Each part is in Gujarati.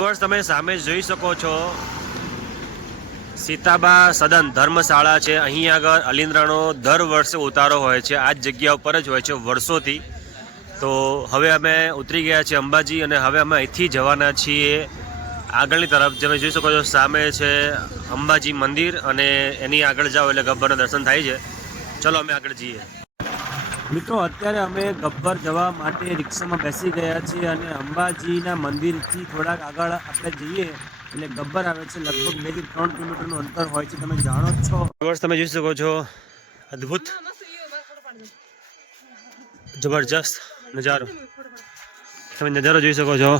તમે સામે જોઈ શકો છો સીતાબા સદન ધર્મશાળા છે। અહીં આગળ અલિન્દ્રાનો દર વર્ષે ઉતારો હોય છે। આ જ જગ્યા ઉપર જ હોય છે વર્ષોથી। તો હવે અમે ઉતરી ગયા છીએ અંબાજી અને હવે અમે અહીંથી જવાના છીએ આગળની તરફ। તમે જોઈ શકો છો સામે છે અંબાજી મંદિર અને એની આગળ જાઓ એટલે ગબ્બરના દર્શન થાય છે। ચલો અમે આગળ જઈએ। મિત્રો અત્યારે અમે ગબ્બર જવા માટે રિક્ષામાં બેસી ગયા છીએ અને અંબાજીના મંદિરથી થોડાક આગળ આપણે જઈએ એટલે ગબ્બર આવે છે। લગભગ 2 થી 3 કિલોમીટરનું અંતર હોય છે, તમે જાણો જ છો। તમે જોઈ શકો છો અદ્ભુત જબરજસ્ત નજારો, તમે નજારો જોઈ શકો છો।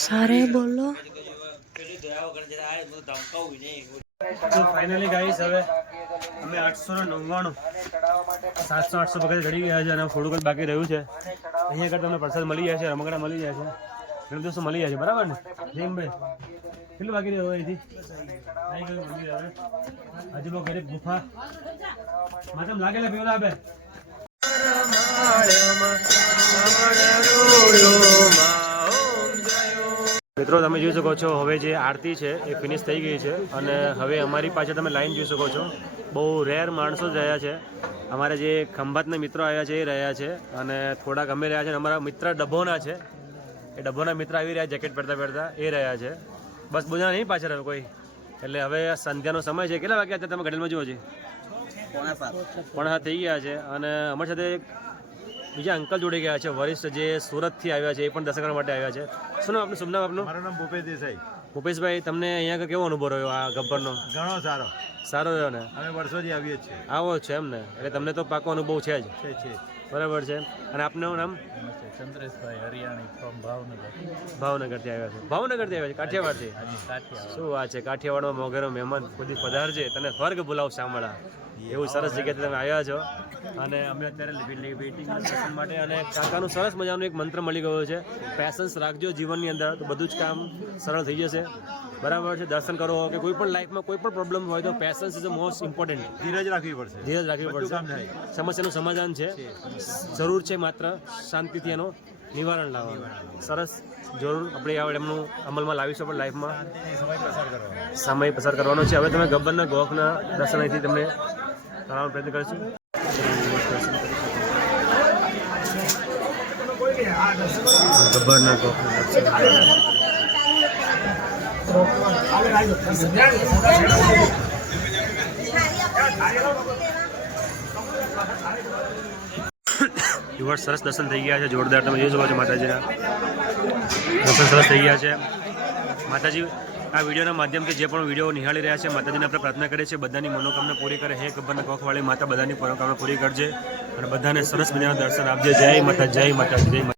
सारे बोलो। તો ફાઇનલી ગાઈસ હવે અમે 899 700-800 વખત ઘડી ગયા છે અને થોડુંક જ બાકી રહ્યું છે। અહીંયા આગળ તમને પ્રસાદ મળી જાય છે, રમકડા મળી જાય છે, ઘણા દિવસો મળી જાય છે, બરાબર ને જયમભાઈ? કેટલું બાકી રહ્યું અહીંથી? આવી ગયું મંદિર હવે। હજુ બહુ ગરીબ ગુફા માતમ લાગેલા પીવડા આપે। મિત્રો તમે જોઈ શકો છો હવે જે આરતી છે એ ફિનિશ થઈ ગઈ છે અને હવે અમારી પાસે તમે લાઈન જોઈ શકો છો। બહુ રેર માણસો જ રહ્યા છે। અમારા જે ખંભાતના મિત્રો આવ્યા છે એ રહ્યા છે અને થોડાક અમે રહ્યા છે। અમારા મિત્ર ડભોના છે, એ ડભોના મિત્ર આવી રહ્યા જેકેટ પહેરતા પહેરતા એ રહ્યા છે। બસ બધા નહીં પાછળ કોઈ। એટલે હવે સંધ્યાનો સમય છે। કેટલા વાગ્યા હતા તમે ઘડીમાં જુઓ છો? 6:45 થઈ ગયા છે અને અમારી સાથે બીજા અંકલ જોડી ગયા છે વરિષ્ઠ જે સુરતથી આવ્યા છે, એ પણ દર્શન કરવા માટે આવ્યા છે। શું નામ આપનું? શુભ નામ આપનું? મારું નામ ભૂપેશ દેસાઈ। ભૂપેશભાઈ, તમને અહીંયા આગળ કેવો અનુભવ રહ્યો આ ગબ્બરનો? ઘણો સારો રહ્યો ને? અમે વર્ષોથી આવીએ છીએ। આવો છે એમ ને? એટલે તમને તો પાકો અનુભવ છે જ, છે બરાબર છે। અને આપનું નામ? ચંદ્રેશભાઈ હરિયાણી ફ્રોમ ભાવનગર। ભાવનગરથી આવ્યા છે? ભાવનગરથી આવ્યા છે, કાઠિયાવાડથી? શું વાત છે, કાઠિયાવાડમાં મોગેરો મહેમાન ખુદ પધારજે, તને સ્વર્ગ બોલાવ સાંભળા। એવું સરસ જગ્યાથી તમે આવ્યા છો અને અમે અત્યારે વેઇટિંગ દર્શન માટે। અને કાકાનું સરસ મજાનું એક મંત્ર મળી ગયો છે, પેશન્સ રાખજો જીવનની અંદર તો બધું જ કામ સરળ થઈ જશે, બરાબર છે? દર્શન કરો કે કોઈ પણ લાઈફમાં કોઈ પણ પ્રોબ્લેમ હોય તો patience is the most important. ધીરજ રાખવી પડશે, ધીરજ રાખવી પડશે। સમસ્યાનું સમાધાન છે, જરૂર છે માત્ર શાંતિથી એનો નિવારણ લાવવાનું। સરસ, જરૂર આપણે એમનું અમલમાં લાવીશું આપણે લાઈફમાં। સમય પસાર કરવાનો છે। હવે તમે ગબ્બરના ગોખના દર્શન અહીંથી તમને કરવાનો પ્રયત્ન કરીશું। ગબ્બરના ગોખના દર્શન સરસ દર્શન થઈ ગયા છે, જોરદાર। તમે જોઈ શકો છો માતાજીના દર્શન સરસ થઈ ગયા છે। માતાજી આ વિડીયોના માધ્યમથી જે પણ વિડીયો નિહાળી રહ્યા છે માતાજીને આપણે પ્રાર્થના કરીએ છીએ બધાની મનોકામના પૂરી કરે। હે ગબ્બરના ગોખવાળી માતા બધાની મનોકામના પૂરી કરજે અને બધાને સરસ મજાના દર્શન આપજે। જય માતા, જય માતા, જય માતા।